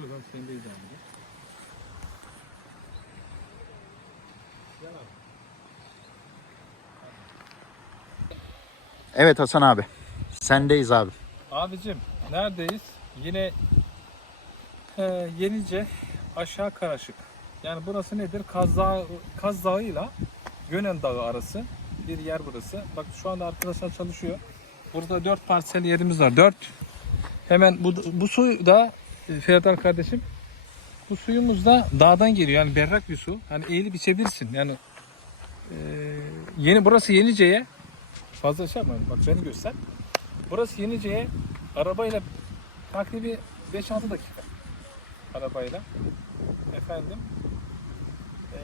Tamam sendeyiz abi. Evet Hasan abi. Sendeyiz abi. Abicim neredeyiz? Yine e, Yenice aşağı Karaşık. Yani burası nedir? Kaz Dağı, Kaz Dağı ile Gönen Dağı arası bir yer burası. Bak şu anda arkadaşlar çalışıyor. Burada dört parsel yerimiz var. Dört. Hemen bu, bu su da e, Ferhat kardeşim bu suyumuz da dağdan geliyor. Yani berrak bir su. Hani eğilip içebilirsin. Yani e, yeni burası Yenice'ye fazla şey yapma. Bak beni göster. Burası Yenice'ye arabayla takribi 5-6 dakika arabayla efendim eee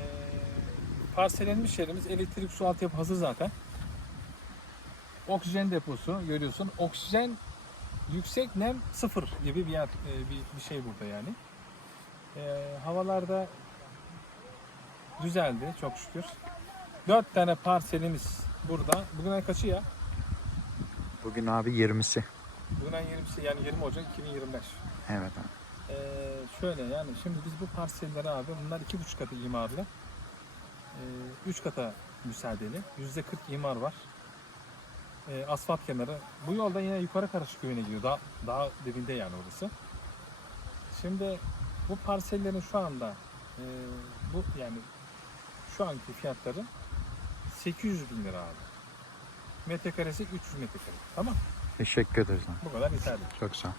parselenmiş yerimiz elektrik su altyapı hazır zaten oksijen deposu görüyorsun oksijen yüksek nem sıfır gibi bir yer eee, bir, bir şey burada yani Eee havalarda düzeldi çok şükür dört tane parselimiz burada bugün ay kaçı ya Bugün abi 20'si. Bugün ayın 20'si yani 20 Ocak 2025. Evet abi. Ee, şöyle yani şimdi biz bu parselleri abi bunlar iki buçuk katı imarlı. Ee, üç kata müsaadeli. Yüzde 40 imar var. Ee, asfalt kenarı. Bu yolda yine yukarı karışık köyüne gidiyor. Daha, daha dibinde yani orası. Şimdi bu parsellerin şu anda e, bu yani şu anki fiyatları 800 bin lira abi. Metrekaresi 300 metrekare. Tamam. Teşekkür ederiz. Bu kadar yeterli. Çok sağ ol.